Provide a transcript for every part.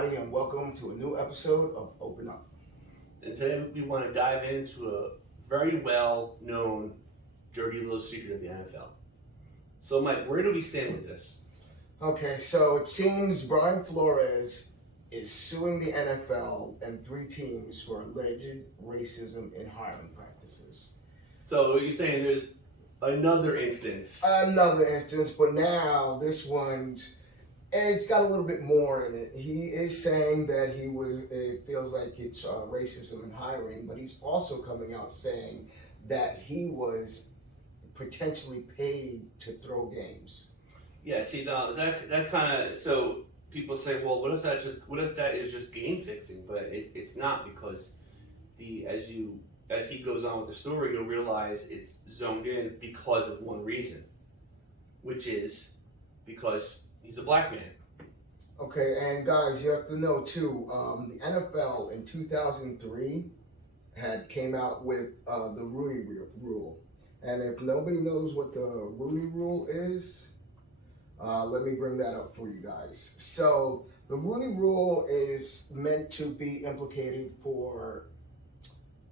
everybody, and welcome to a new episode of Open Up. And today we want to dive into a very well-known dirty little secret of the NFL. So, Mike, where do we stand with this? Okay, so it seems Brian Flores is suing the NFL and 3 teams for alleged racism in hiring practices. So, you're saying there's another instance? Another instance, but now this one's it's got a little bit more in it. He is saying that it feels like it's racism in hiring, but he's also coming out saying that he was potentially paid to throw games. Yeah, see, that kind of, so people say, well, what if that is just game fixing? But it's not, because as he goes on with the story, you'll realize it's zoned in because of one reason, which is because he's a black man. Okay, and guys, you have to know too, the NFL in 2003 came out with the Rooney Rule. And if nobody knows what the Rooney Rule is, let me bring that up for you guys. So the Rooney Rule is meant to be implicated for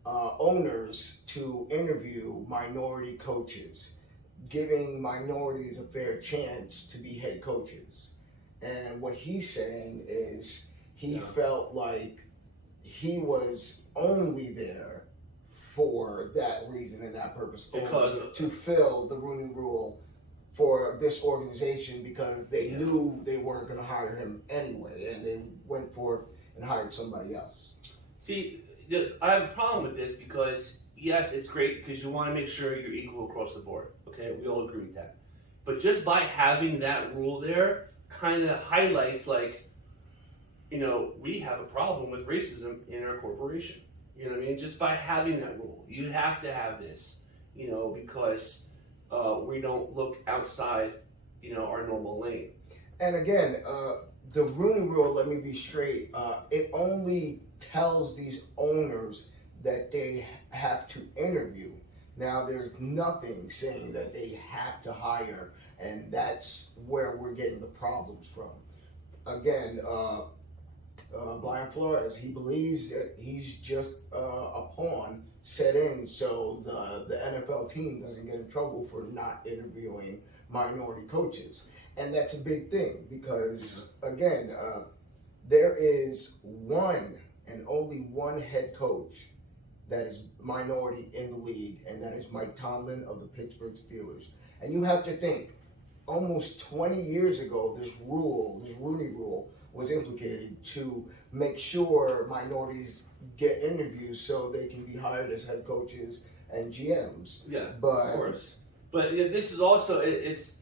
owners to interview minority coaches, giving minorities a fair chance to be head coaches. And what he's saying is he felt like he was only there for that reason and that purpose, to fill the Rooney Rule for this organization, because they knew they weren't going to hire him anyway, and they went forth and hired somebody else. See, I have a problem with this because, yes, it's great because you want to make sure you're equal across the board. Okay, we all agree with that. But just by having that rule there kind of highlights, like, we have a problem with racism in our corporation. You know what I mean? Just by having that rule, you have to have this, because we don't look outside, our normal lane. And again, the Rooney Rule, let me be straight, it only tells these owners that they have to interview. Now, there's nothing saying that they have to hire, and that's where we're getting the problems from. Again, Brian Flores, he believes that he's just a pawn set in so the NFL team doesn't get in trouble for not interviewing minority coaches. And that's a big thing because, again, there is one and only one head coach that is minority in the league, and that is Mike Tomlin of the Pittsburgh Steelers. And you have to think, almost 20 years ago, this Rooney Rule, was implicated to make sure minorities get interviews so they can be hired as head coaches and GMs. Yeah, but, of course. But this is also, it's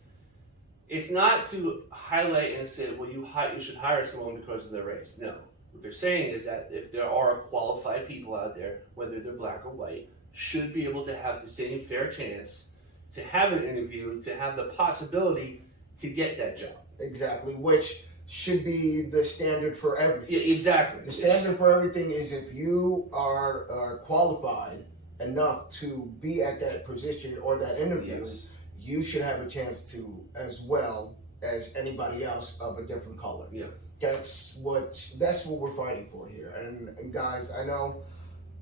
not to highlight and say, well, you should hire someone because of their race. No. What they're saying is that if there are qualified people out there, whether they're black or white, should be able to have the same fair chance to have an interview, to have the possibility to get that job. Exactly, which should be the standard for everything. Yeah, exactly. The standard for everything is if you are qualified enough to be at that position or that interview, you should have a chance to, as well as anybody else of a different color. Yeah. That's what we're fighting for here. And guys, I know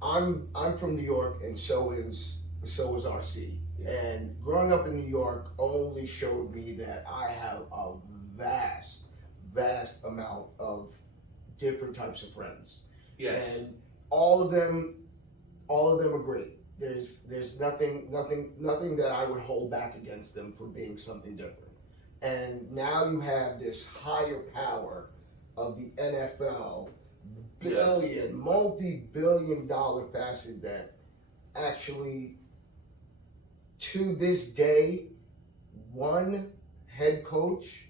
I'm from New York, and so is RC. Yeah. And growing up in New York only showed me that I have a vast amount of different types of friends. Yes. And all of them are great. There's nothing that I would hold back against them for being something different. And now you have this higher power of the NFL, multi-billion dollar facet that actually, to this day, one head coach,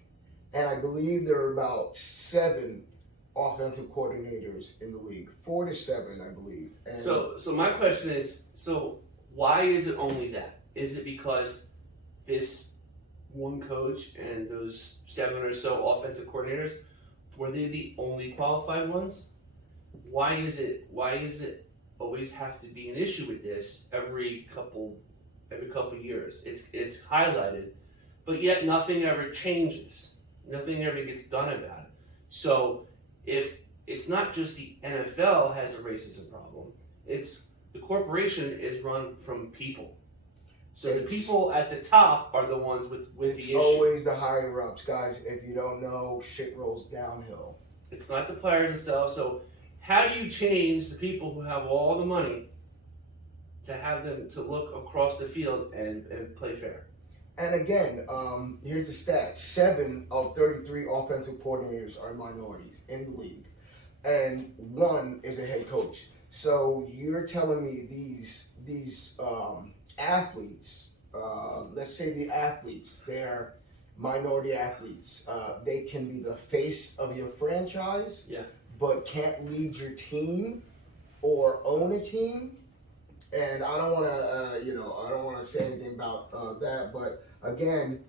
and I believe there are about 7 offensive coordinators in the league, 4 to 7, I believe. And so my question is, so why is it only that? Is it because this one coach and those 7 or so offensive coordinators, were they the only qualified ones? Why is it always have to be an issue with this every couple years? It's highlighted, but yet nothing ever changes. Nothing ever gets done about it. So if it's not just the NFL has a racism problem. It's the corporation is run from people. So the people at the top are the ones with the issue. It's always the higher ups, guys. If you don't know, shit rolls downhill. It's not the players themselves. So how do you change the people who have all the money to have them to look across the field and play fair? And again, here's the stat: 7 of 33 offensive coordinators are minorities in the league, and 1 is a head coach. So you're telling me these athletes, let's say the athletes, they're minority athletes, they can be the face of your franchise, but can't lead your team or own a team. And I don't want to, I don't want to say anything about that. But again,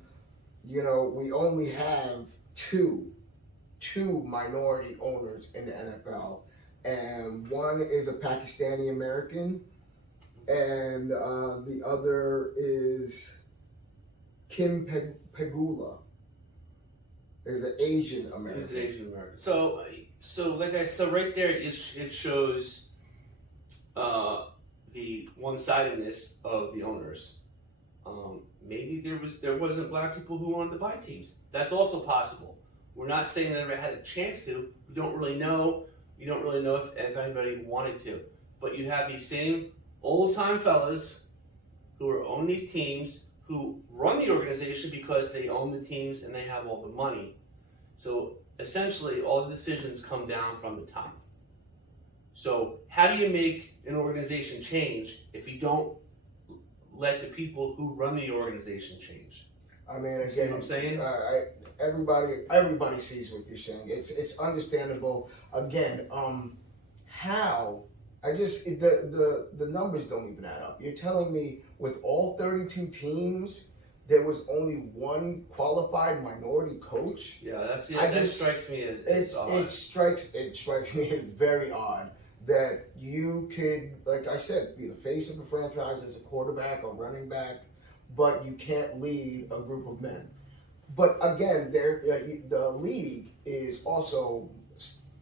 we only have two minority owners in the NFL, and one is a Pakistani American, and the other is Kim Pegula. Is an Asian American. He's an Asian American. So like I said, right there, it shows the one-sidedness of the owners. Maybe there wasn't black people who wanted to buy teams. That's also possible. We're not saying they never had a chance to. We don't really know. You don't really know if anybody wanted to. But you have these same old-time fellas who own these teams, who run the organization because they own the teams and they have all the money. So essentially, all the decisions come down from the top. So how do you make an organization change if you don't let the people who run the organization change? I mean, again, see what I'm saying? Everybody sees what you're saying. It's understandable. Again, how? The numbers don't even add up. You're telling me with all 32 teams, there was only one qualified minority coach? Yeah, that strikes me as odd. It strikes me as very odd that you could, like I said, be the face of a franchise as a quarterback or running back, but you can't lead a group of men. But again, the league is also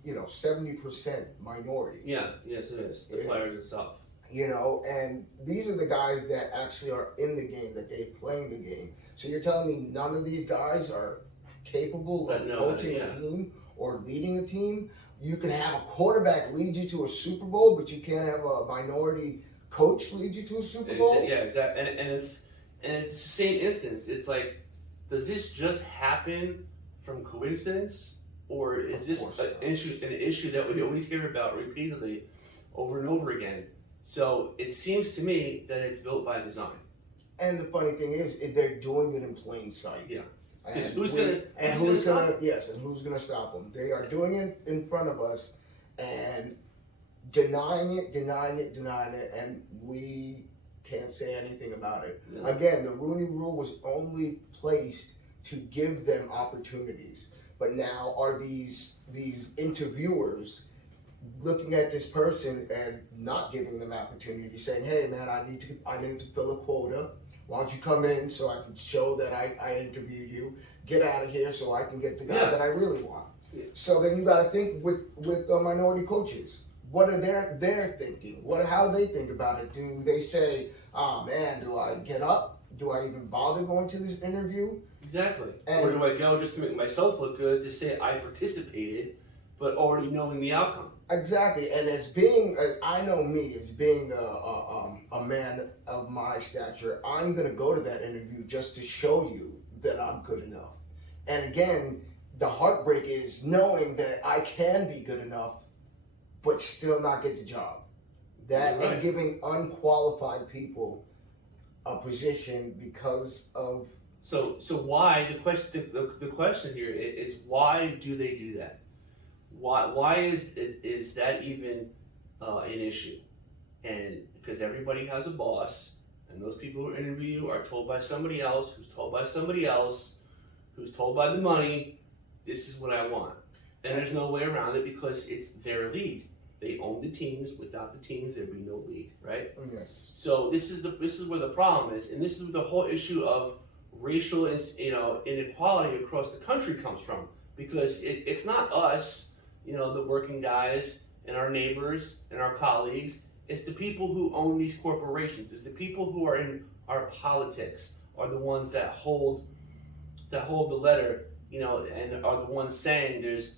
70% minority. Yes it is. The players itself. And these are the guys that actually are in the game, that they're playing the game. So you're telling me none of these guys are capable of coaching a team or leading a team? You can have a quarterback lead you to a Super Bowl, but you can't have a minority coach lead you to a Super Bowl? Yeah, exactly. And it's the same instance. It's like, does this just happen from coincidence? Or is this an issue that we always hear about repeatedly over and over again? So it seems to me that it's built by design. And the funny thing is, they're doing it in plain sight. Yeah. And who's gonna stop them? They are doing it in front of us and denying it, and we can't say anything about it. Yeah. Again, the Rooney Rule was only placed to give them opportunities. But now are these interviewers looking at this person and not giving them opportunity, saying, "Hey, man, I need to fill a quota. Why don't you come in so I can show that I interviewed you? Get out of here so I can get the guy that I really want." Yeah. So then you got to think with minority coaches. What are their thinking? How do they think about it? Do they say, "Oh man, do I get up? Do I even bother going to this interview?" Exactly. Or do I go just to make myself look good to say I participated, but already knowing the outcome? Exactly. And as being, I know me as being a man of my stature, I'm gonna go to that interview just to show you that I'm good enough. And again, the heartbreak is knowing that I can be good enough, but still not get the job. And giving unqualified people a position because of. So why the question here is why do they do that? Why is that even an issue? And because everybody has a boss, and those people who interview you are told by somebody else, who's told by somebody else, who's told by the money, this is what I want. And there's no way around it because it's their league. They own the teams. Without the teams, there'd be no league, right? Yes. So this is where the problem is, and this is where the whole issue of racial inequality across the country comes from, because it's not us the working guys and our neighbors and our colleagues. It's the people who own these corporations. It's the people who are in our politics are the ones that hold the letter, and are the ones saying there's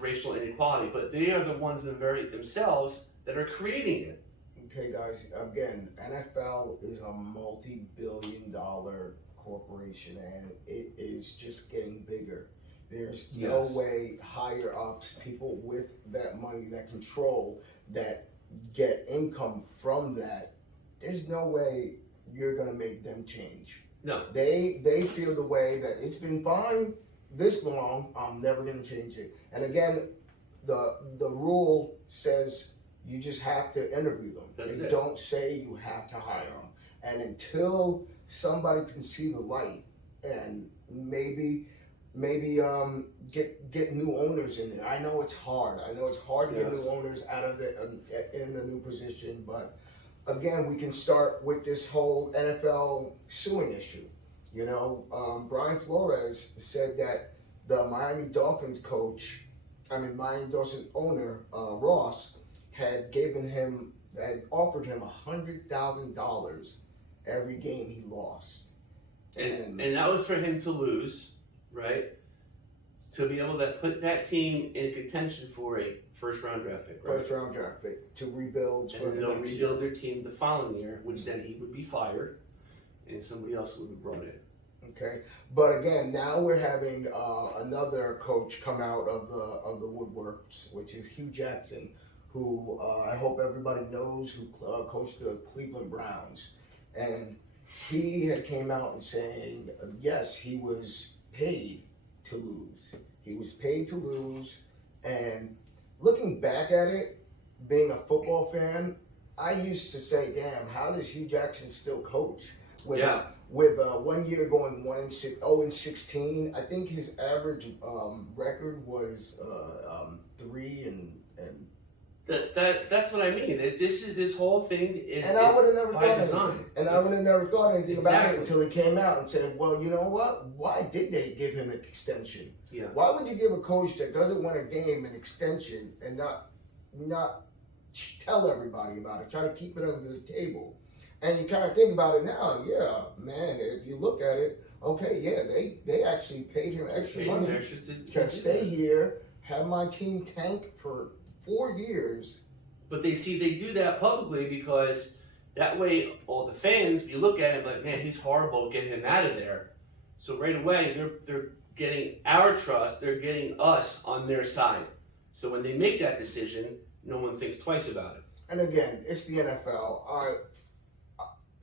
racial inequality. But they are the ones themselves that are creating it. Okay, guys, again, NFL is a multi-billion-dollar corporation, and it is just getting bigger. There's no way higher ups, people with that money, that control, that get income from that, there's no way you're going to make them change. No. They feel the way that it's been fine this long, I'm never going to change it. And again, the rule says you just have to interview them. They don't say you have to hire them. And until somebody can see the light and maybe get new owners in there. I know it's hard. I know it's hard to get new owners out of in the new position. But again, we can start with this whole NFL suing issue. Brian Flores said that the Miami Dolphins owner, Ross, had offered him $100,000 every game he lost. And that was for him to lose, right? To be able to put that team in contention for a first-round draft pick, right? First-round draft pick to rebuild for the next year. And they'll rebuild their team the following year, which then he would be fired, and somebody else would be brought in. Okay, but again, now we're having another coach come out of the woodworks, which is Hugh Jackson, who I hope everybody knows, who coached the Cleveland Browns, and he had came out and saying, yes, he was paid to lose. He was paid to lose, and looking back at it, being a football fan, I used to say, damn, how does Hugh Jackson still coach? With 1 year going 0-16, I think his average record was 3 and. That's what I mean. This whole thing is. And I would have never by design. I would have never thought anything about it until he came out and said, "Well, you know what? Why did they give him an extension? Yeah. Why would you give a coach that doesn't win a game an extension and not tell everybody about it? Try to keep it under the table." And you kind of think about it now, yeah, man, if you look at it, okay, yeah, they actually paid him extra money to stay here, have my team tank for 4 years. But they do that publicly because that way all the fans, you look at him like, man, he's horrible, get him out of there. So right away, they're getting our trust, they're getting us on their side. So when they make that decision, no one thinks twice about it. And again, it's the NFL.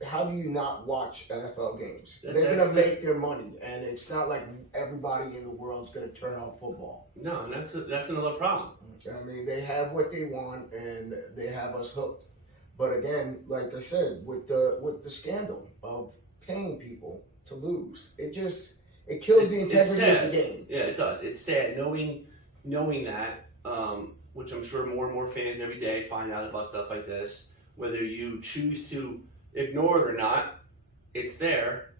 How do you not watch NFL games? They're going to make their money, and it's not like everybody in the world's going to turn on football. No, and that's another problem. I mean, they have what they want, and they have us hooked. But again, like I said, with the scandal of paying people to lose, it kills the integrity of the game. Yeah, it does. It's sad knowing that, which I'm sure more and more fans every day find out about stuff like this. Whether you choose to ignore it or not, it's there.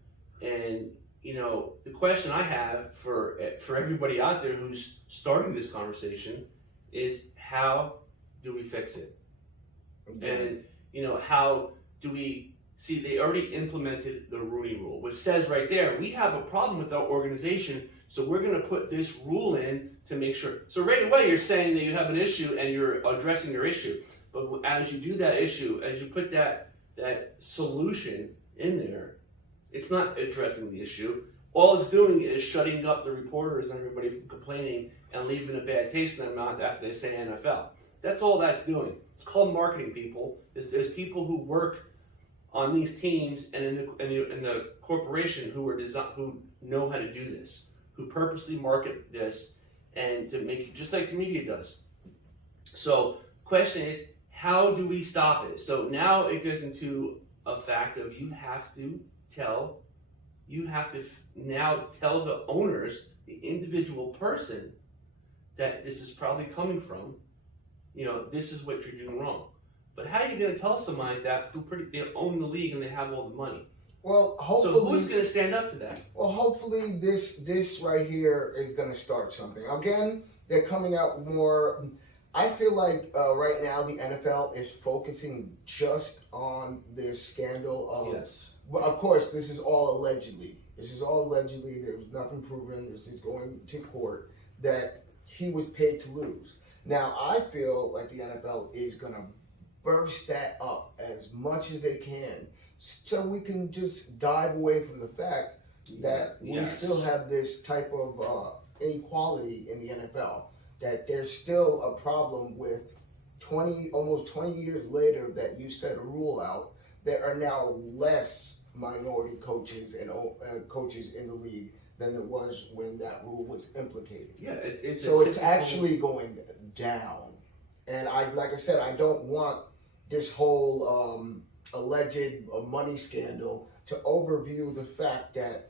And the question I have for everybody out there who's starting this conversation is, how do we fix it? Okay. And how do we see? They already implemented the Rooney Rule, which says right there, we have a problem with our organization, so we're going to put this rule in to make sure. So right away you're saying that you have an issue and you're addressing your issue. But as you do that issue, as you put that solution in there, it's not addressing the issue. All it's doing is shutting up the reporters and everybody from complaining and leaving a bad taste in their mouth after they say NFL. That's all that's doing. It's called marketing, people. There's people who work on these teams and in the corporation who know how to do this, who purposely market this and to make it just like the media does. So, question is, how do we stop it? So now it goes into a fact of you have to now tell the owners, the individual person, that this is probably coming from, this is what you're doing wrong. But how are you going to tell somebody like that who they own the league and they have all the money? Well, hopefully. So who's going to stand up to that? Well, hopefully this right here is going to start something. Again, they're coming out more. I feel like right now the NFL is focusing just on this scandal of. Yes. Well, of course, this is all allegedly. This is all allegedly. There was nothing proven. This is going to court that he was paid to lose. Now, I feel like the NFL is going to burst that up as much as they can so we can just dive away from the fact that we still have this type of inequality in the NFL, that there's still a problem with almost 20 years later that you set a rule out, there are now less minority coaches and coaches in the league than there was when that rule was implicated. Yeah, it's actually going down. And like I said, I don't want this whole alleged money scandal to overview the fact that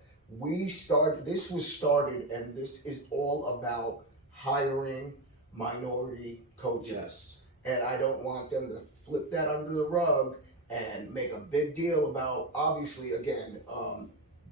this was started, and this is all about hiring minority coaches. Yes. And I don't want them to flip that under the rug and make a big deal about, obviously, again,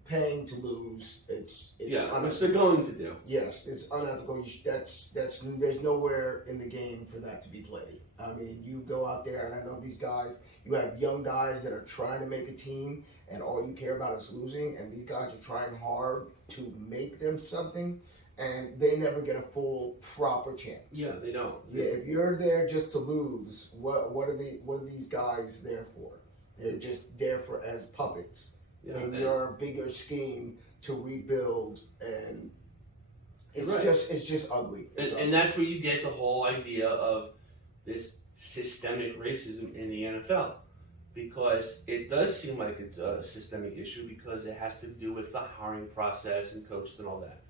paying to lose. It's which they're going to do. Yes, it's unethical. There's nowhere in the game for that to be played. I mean, you go out there, and I know these guys. You have young guys that are trying to make a team, and all you care about is losing. And these guys are trying hard to make them something, and they never get a full proper chance. Yeah, they don't. Yeah, if you're there just to lose, what are these guys there for? They're just there for as puppets in your bigger scheme to rebuild, and it's just ugly. And that's where you get the whole idea of this systemic racism in the NFL, because it does seem like it's a systemic issue because it has to do with the hiring process and coaches and all that.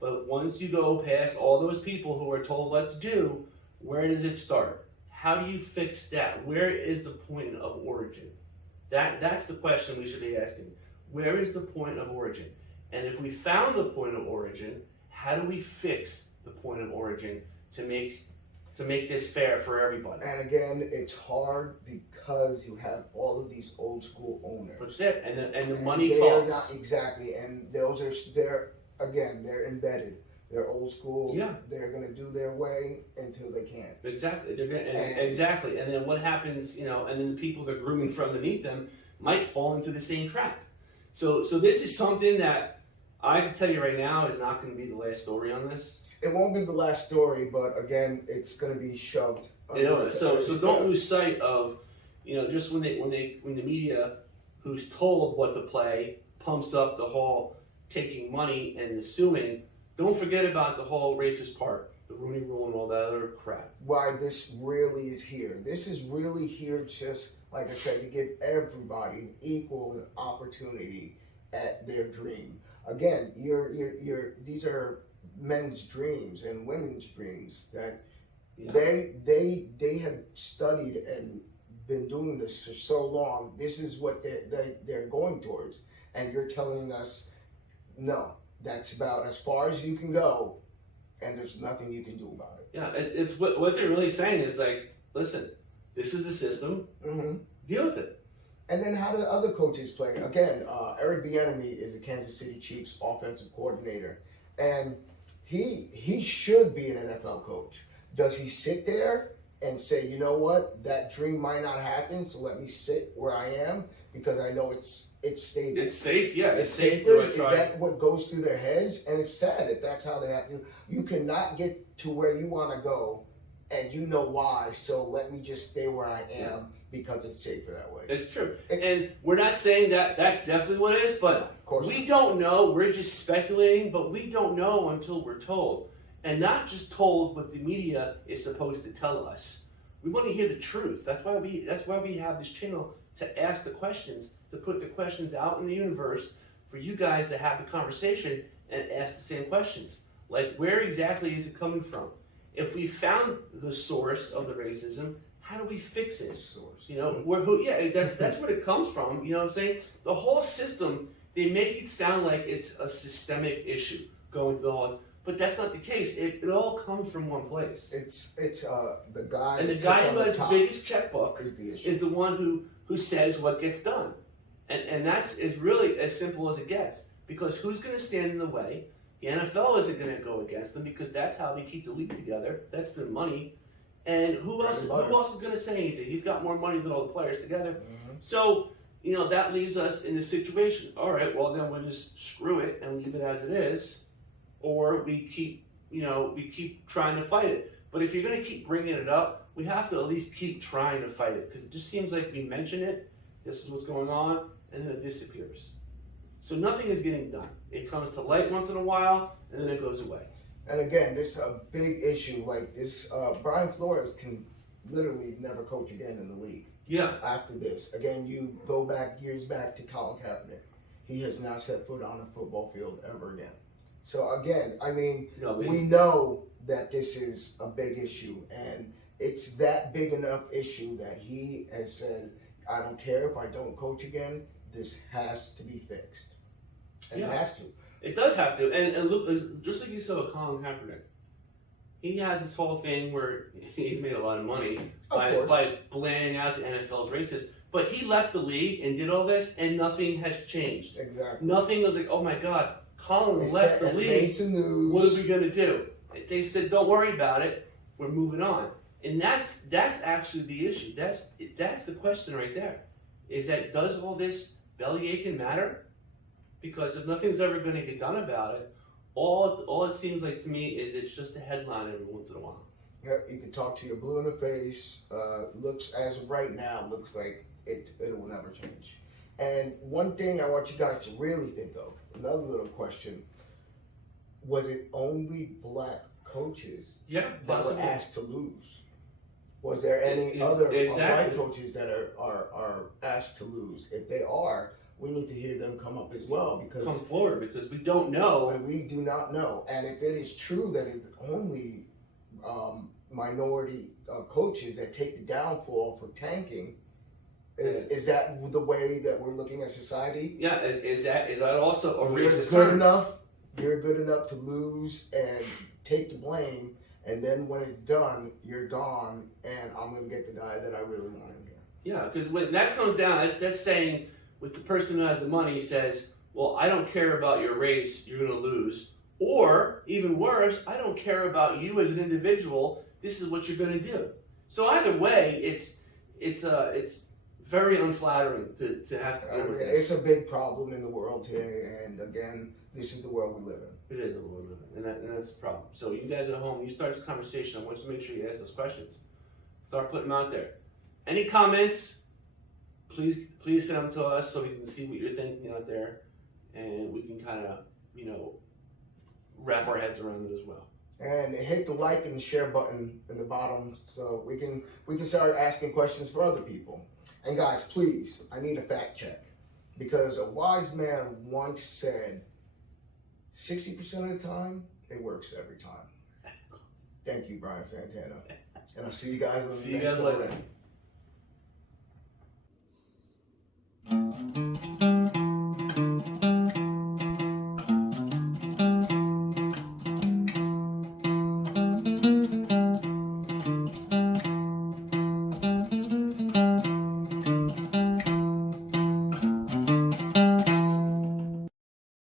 But once you go past all those people who are told what to do, where does it start? How do you fix that? Where is the point of origin? That's the question we should be asking. Where is the point of origin? And if we found the point of origin, how do we fix the point of origin to make this fair for everybody? And again, it's hard because you have all of these old school owners. That's it. And the money talks. Not exactly, and they're embedded. They're old school. Yeah. They're gonna do their way until they can't. Exactly. Exactly. And then what happens? And then the people they're grooming from underneath them might fall into the same trap. So this is something that I can tell you right now is not going to be the last story on this. It won't be the last story, but again, it's going to be shoved. So don't lose sight of, just when the media, who's told what to play, pumps up the whole taking money and the suing. Don't forget about the whole racist part, the Rooney Rule and all that other crap. Why this really is here. This is really here just, like I said, to give everybody equal opportunity at their dream. Again, these are men's dreams and women's dreams that they have studied and been doing this for so long. This is what they're going towards, and you're telling us, no, that's about as far as you can go, and there's nothing you can do about it. Yeah, it's what they're really saying is like, listen, this is the system. Mm-hmm. Deal with it. And then how do other coaches play? Again, Eric Bieniemy is the Kansas City Chiefs offensive coordinator, and he should be an NFL coach. Does he sit there and say, you know what, that dream might not happen, so let me sit where I am because I know it's stable. It's safe, yeah. It's safer. Is that what goes through their heads? And it's sad that that's how they have to. You cannot get to where you want to go, and you know why. So let me just stay where I am because it's safer that way. It's true, and we're not saying that that's definitely what it is, but we don't know. We're just speculating, but we don't know until we're told. And not just told what the media is supposed to tell us. We want to hear the truth. That's why we have this channel, to ask the questions, to put the questions out in the universe for you guys to have the conversation and ask the same questions. Like, where exactly is it coming from? If we found the source of the racism, how do we fix it? That's what it comes from. You know what I'm saying? The whole system, they make it sound like it's a systemic issue going through the whole. But that's not the case. It all comes from one place. It's the guy. And the guy who has the biggest checkbook is the one who says what gets done, and that's is really as simple as it gets. Because who's going to stand in the way? The NFL isn't going to go against them because that's how they keep the league together. That's their money. And who else is going to say anything? He's got more money than all the players together. Mm-hmm. So, that leaves us in this situation. All right, well, then we'll just screw it and leave it as it is. Or we keep trying to fight it. But if you're going to keep bringing it up, we have to at least keep trying to fight it. Because it just seems like we mention it, this is what's going on, and then it disappears. So nothing is getting done. It comes to light once in a while, and then it goes away. And again, this is a big issue. Like this, Brian Flores can literally never coach again in the league. Yeah. After this, again, you go years back to Colin Kaepernick. He has not set foot on a football field ever again. So again, I mean, we know that this is a big issue, and it's that big enough issue that he has said, I don't care if I don't coach again, this has to be fixed. And it has to. It does have to. And look, just like you said with Colin Kaepernick, he had this whole thing where he's made a lot of money by blaying out the NFL's racist. But he left the league and did all this, and nothing has changed. Exactly. Nothing was like, oh my God, Colin left the league. Made some news. What are we going to do? They said, don't worry about it. We're moving on. And that's actually the issue. That's the question right there. Is that does all this belly aching matter? Because if nothing's ever going to get done about it, all it seems like to me is it's just a headline every once in a while. Yeah, you can talk to your blue in the face. Looks as of right now, looks like it will never change. And one thing I want you guys to really think of, another little question, was it only black coaches that were asked to lose? Was there any other white coaches that are asked to lose? If they are, we need to hear them come up as well, because come forward, because we don't know. And we do not know. And if it is true that it's only minority coaches that take the downfall for tanking, is that the way that we're looking at society? Yeah, is that also a racist term? You're good enough to lose and take the blame, and then when it's done, you're gone, and I'm going to get the guy that I really want in here. Yeah, because when that comes down, that's saying, with the person who has the money says, well, I don't care about your race, you're going to lose. Or, even worse, I don't care about you as an individual, this is what you're going to do. So either way, it's very unflattering to have to deal with this. It's a big problem in the world today, and again, this is the world we live in. It is the world we live in, and that's the problem. So you guys at home, you start this conversation, I want you to make sure you ask those questions. Start putting them out there. Any comments? Please send them to us so we can see what you're thinking out there, and we can kind of, wrap our heads around it as well. And hit the like and share button in the bottom so we can start asking questions for other people. And guys, please, I need a fact check, because a wise man once said, 60% of the time, it works every time. Thank you, Brian Santana. And I'll see you guys on the next one. later.